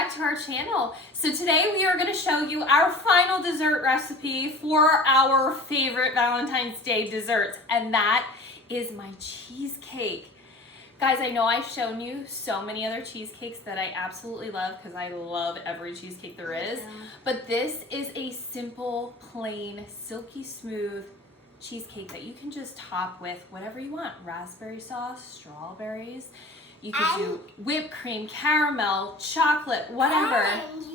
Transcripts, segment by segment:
back to our channel. So today we are going to show you our final dessert recipe for our favorite Valentine's Day desserts, and that is my cheesecake. Guys, I know I've shown you so many other cheesecakes that I absolutely love because I love every cheesecake there is, but this is a simple, plain, silky smooth cheesecake that you can just top with whatever you want. Raspberry sauce, strawberries. You could do whipped cream, caramel, chocolate, whatever.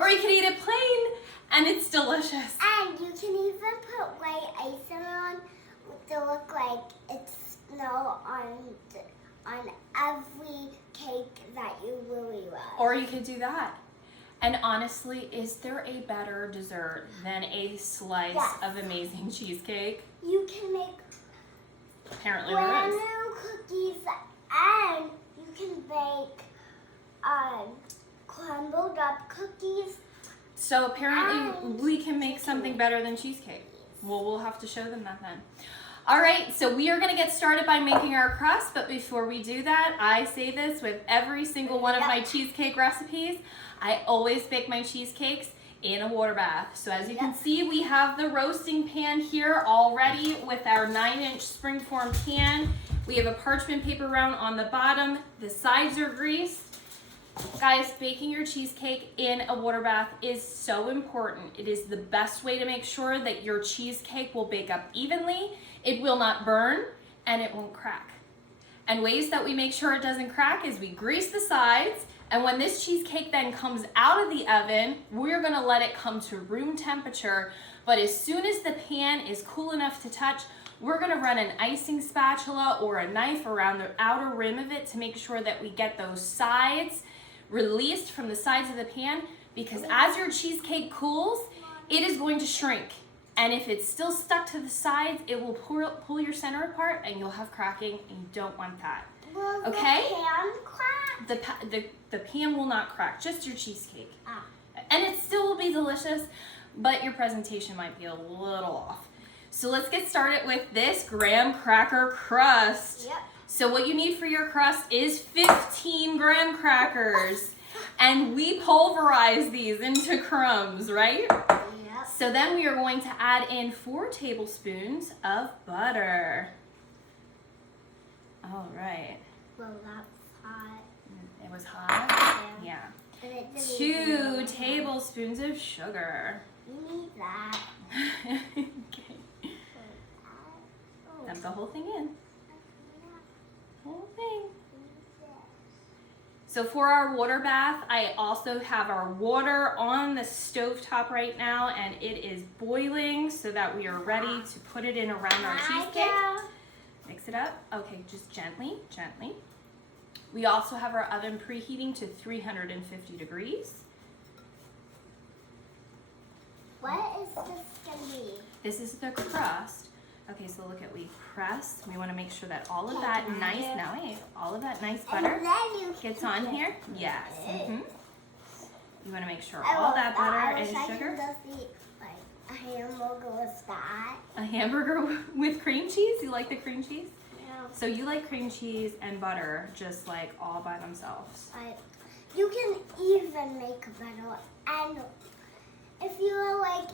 Or you could eat it plain and it's delicious. And you can even put white icing on to look like it's snow on every cake that you really love. Or you could do that. And honestly, is there a better dessert than a slice of amazing cheesecake? You can make apparently there is. Cookies, and you can bake crumbled up cookies. So apparently we can make something better than cheesecake. Well, we'll have to show them that then. All right, so we are gonna get started by making our crust, but before we do that, I say this with every single one of my cheesecake recipes. I always bake my cheesecakes in a water bath. So as you can see, we have the roasting pan here already with our 9-inch springform pan. We have a parchment paper round on the bottom. The sides are greased. Guys, baking your cheesecake in a water bath is so important. It is the best way to make sure that your cheesecake will bake up evenly, it will not burn, and it won't crack. And ways that we make sure it doesn't crack is we grease the sides, and when this cheesecake then comes out of the oven, we're gonna let it come to room temperature, but as soon as the pan is cool enough to touch, we're gonna run an icing spatula or a knife around the outer rim of it to make sure that we get those sides released from the sides of the pan, because as your cheesecake cools, it is going to shrink. And if it's still stuck to the sides, it will pull your center apart and you'll have cracking, and you don't want that. Will okay? The pan crack? The pan will not crack, just your cheesecake. And it still will be delicious, but your presentation might be a little off. So let's get started with this graham cracker crust. Yep. So what you need for your crust is 15 graham crackers. And we pulverize these into crumbs, right? Yep. So then we are going to add in 4 tablespoons of butter. All right. Well, that's hot. It was hot? Yeah. Yeah. 2 tablespoons of sugar. You need that. Okay. Dump the whole thing in. Whole thing. So for our water bath, I also have our water on the stovetop right now, and it is boiling so that we are ready to put it in around our cheesecake. Mix it up. Okay, just gently, gently. We also have our oven preheating to 350 degrees. What is this gonna be? This is the crust. Okay, so look at, we press. We want to make sure that all of that nice, all of that nice butter gets on here. Yes. You want to make sure all that butter and sugar. Like a hamburger with that. A hamburger with cream cheese? You like the cream cheese? Yeah. So you like cream cheese and butter just like all by themselves. You can even make butter, and if you like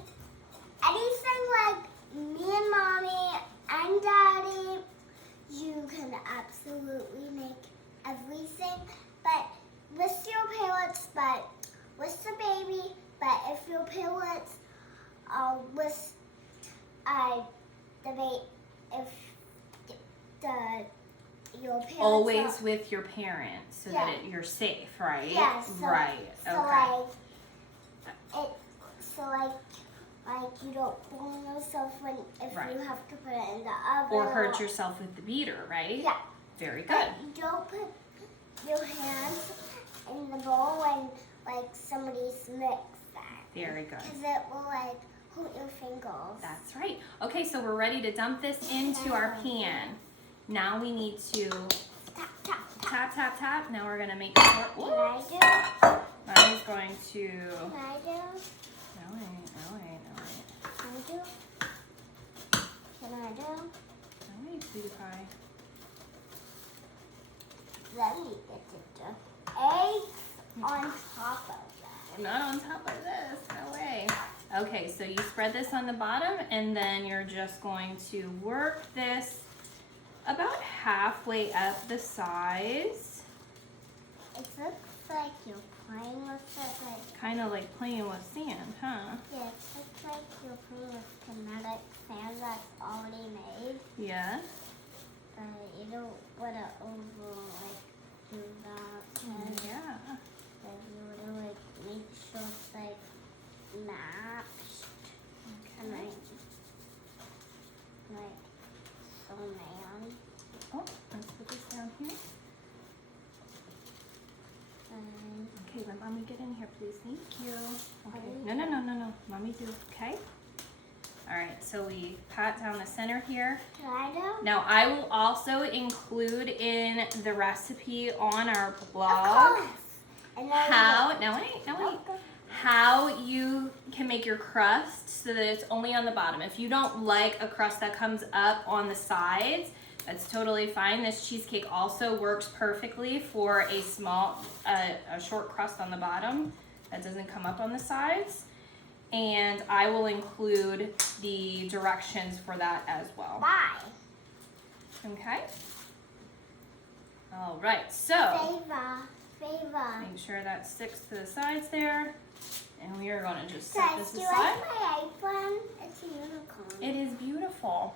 anything like me and mommy and daddy, you can absolutely make everything, but with your parents, but with the baby, but if your parents with your parents Always with your parents so that you're safe, right? Yeah, so, right. So like you don't burn yourself if you have to put it in the oven. Or hurt yourself with the beater, right? Yeah. Very good. But don't put your hands in the bowl when like somebody's mixed that. Very good. Because it will like hurt your fingers. That's right. Okay, so we're ready to dump this into our pan. Now we need to tap, tap, tap. Now we're gonna make sure. Can I do? Mommy's going to. Can I do? No, wait. Can I do? Can I do? No, wait, sweetie pie. Let me get the eggs on top of that. not on top of this, no way. Okay, so you spread this on the bottom and then you're just going to work this about halfway up the sides. It looks like you're playing with it. Like, Kind of like playing with sand, huh? yeah, it looks like you're playing with kinetic sand that's already made. Yeah. But you don't want to do that. And Yeah. then you want to make sure it's matched. And so man. Oh, let's put this down here. And Okay, let mommy get in here, please. Thank you. Okay. No. Mommy do. Okay. All right, so we pat down the center here. can I do? Now I will also include in the recipe on our Of blog course. And then how you can make your crust so that it's only on the bottom. If you don't like a crust that comes up on the sides, that's totally fine. This cheesecake also works perfectly for a short crust on the bottom that doesn't come up on the sides. And I will include the directions for that as well. Bye. Okay? All right, so Favor. make sure that sticks to the sides there. And we are going to just set Guys, this do you aside. like my apron? It's a unicorn. It is beautiful.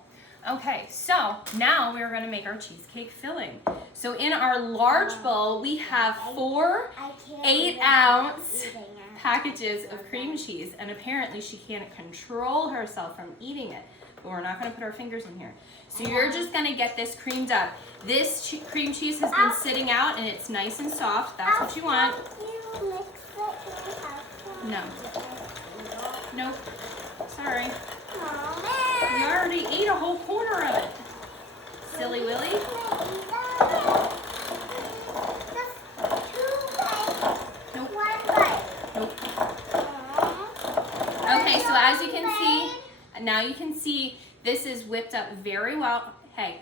Okay, so now we're going to make our cheesecake filling. So in our large bowl, we have 4 I can't 8-ounce eating it. packages of cream cheese, and apparently she can't control herself from eating it, but we're not going to put our fingers in here. So you're just going to get this creamed up. This cream cheese has been sitting out and it's nice and soft. That's what you want. You mix it with No. Nope. Sorry. Oh, You man. already ate a whole corner of it. Silly Willy. Nope. Nope. Okay, so as you can see, now you can see this is whipped up very well. Hey.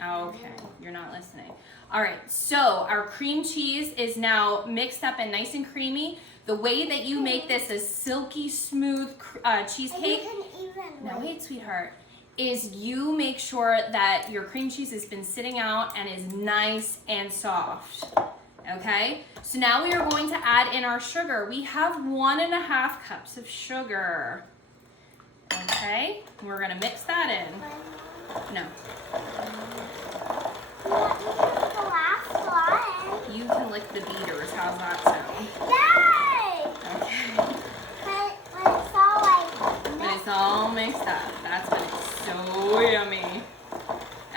Okay, you're not listening. All right, so our cream cheese is now mixed up and nice and creamy. The way that you make this a silky smooth cheesecake. Now wait, sweetheart. Is you make sure that your cream cheese has been sitting out and is nice and soft. Okay, so now we are going to add in our sugar. We have 1.5 cups of sugar. Okay, we're gonna mix that in. No. You can lick the beaters. How's that sound? Yay! Okay. But it's all But it's all mixed up. That's gonna be so yummy.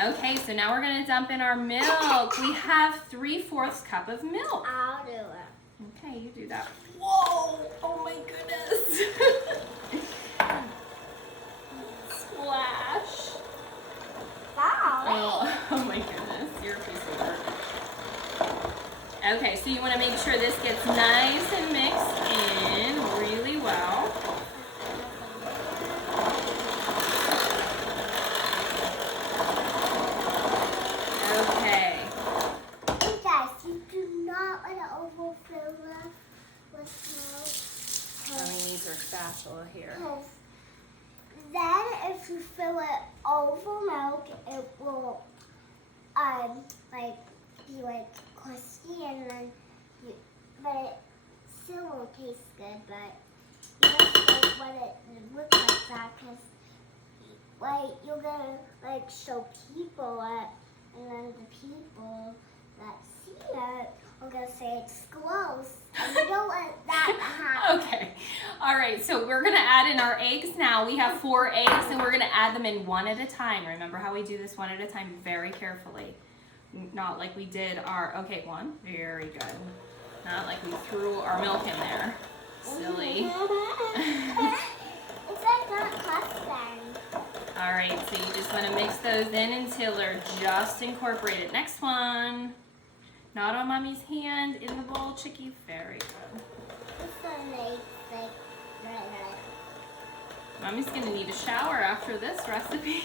Okay, so now we're gonna dump in our milk. We have 3/4 cup of milk. I'll do it. Okay, you do that. Whoa! Oh my goodness! Splash! Oh my goodness, you're a piece of work. Okay, so you want to make sure this gets nice and mixed in really well. Okay. Hey guys, you do not want to overfill this with milk. Mommy needs her spatula here. Because then if you fill it over milk, it will be crusty, and then but it still won't taste good. But you just don't want it to look like that, because you're gonna show people it, and then the people that see it are gonna say it's gross, and you don't want that to happen. Okay. All right, so we're going to add in our eggs now. We have 4 eggs, and we're going to add them in one at a time. Remember how we do this one at a time very carefully. Not like we did our, okay, 1. Very good. Not like we threw our milk in there. Silly. It's like not custard. All right, so you just want to mix those in until they're just incorporated. Next one. Not on Mommy's hand, in the bowl, Chicky. Very good. It's gonna make Mommy's going to need a shower after this recipe.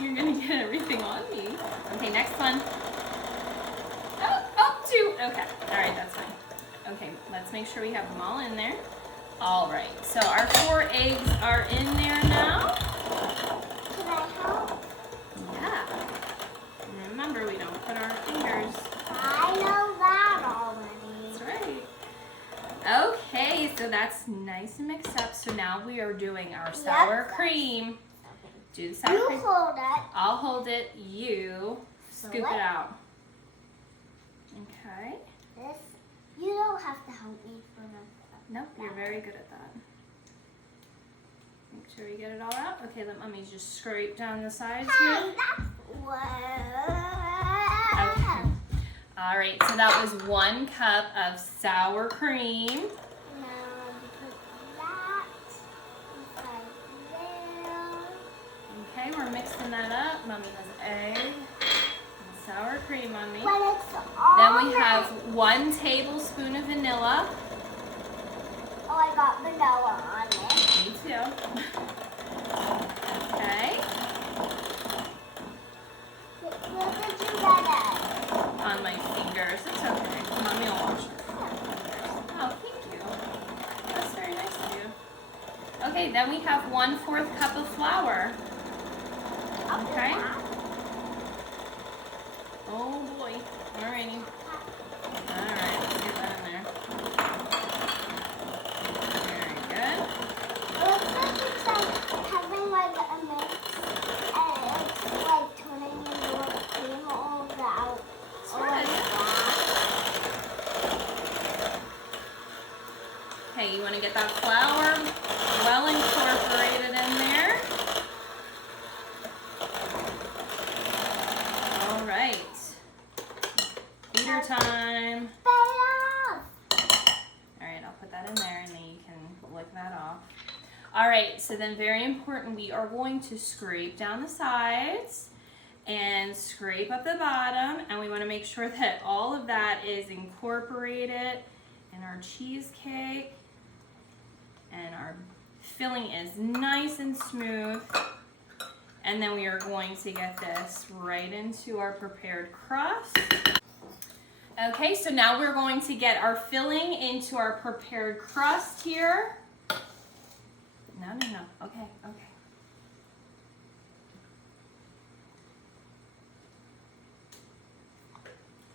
You're going to get everything on me. Okay, next one. Oh, 2. Okay, all right, that's fine. Okay, let's make sure we have them all in there. All right, so our 4 eggs are in there now. Can I help? Yeah. Remember, we don't put our fingers. I know that already. That's right. Okay, so that's nice and mixed up. So now we are doing our sour cream. Do the sour cream. You hold it. I'll hold it. You scoop it out. Okay. This, you don't have to help me for that. Nope, you're very good at that. Make sure you get it all out. Okay, let mommy just scrape down the sides here. Hey, that's Okay. All right, so that was 1 cup of sour cream. Now put that inside there. Okay, we're mixing that up. Mommy has egg and sour cream on me. When it's all Then we have 1 tablespoon of vanilla. Oh, I got vanilla on it. Me too. Okay. Where did you get it? On my fingers. It's okay. Mommy will wash it. Oh, thank you. That's very nice of you. Okay, then we have 1/4 cup of flour. Okay. Oh boy. Alrighty. Alright, let's get that in there. Very good. It looks like it's like having like a mix and it's like turning into a cream all out. Good. Okay, you want to get that flour well incorporated in there. All right. Beater time. Bam! All right, I'll put that in there and then you can lick that off. All right, so then very important, we are going to scrape down the sides and scrape up the bottom, and we want to make sure that all of that is incorporated in our cheesecake and our filling is nice and smooth. And then we are going to get this right into our prepared crust. Okay, so now we're going to get our filling into our prepared crust here. No. Okay.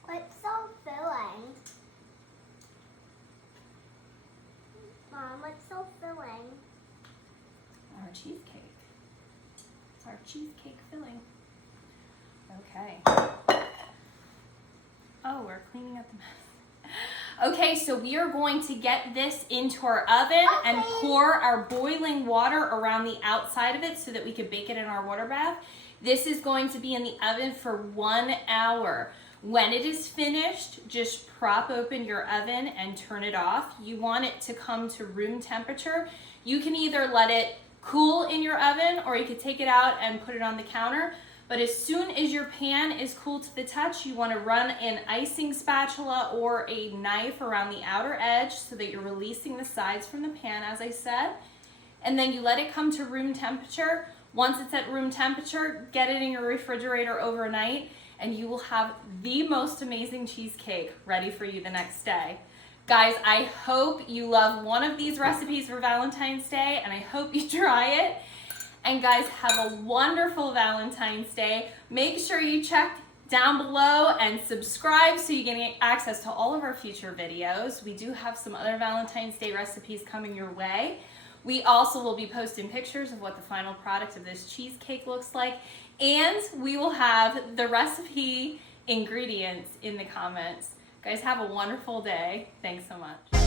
What's so filling? Mom, what's so filling? Our cheesecake. It's our cheesecake filling. Okay. Oh, we're cleaning up the mess. Okay, so we are going to get this into our oven and pour our boiling water around the outside of it so that we can bake it in our water bath. This is going to be in the oven for 1 hour. When it is finished, just prop open your oven and turn it off. You want it to come to room temperature. You can either let it cool in your oven or you could take it out and put it on the counter. But as soon as your pan is cool to the touch, you want to run an icing spatula or a knife around the outer edge so that you're releasing the sides from the pan, as I said. And then you let it come to room temperature. Once it's at room temperature, get it in your refrigerator overnight, and you will have the most amazing cheesecake ready for you the next day. Guys, I hope you love one of these recipes for Valentine's Day, and I hope you try it. And guys, have a wonderful Valentine's Day. Make sure you check down below and subscribe so you get access to all of our future videos. We do have some other Valentine's Day recipes coming your way. We also will be posting pictures of what the final product of this cheesecake looks like, and we will have the recipe ingredients in the comments. Guys, have a wonderful day. Thanks so much.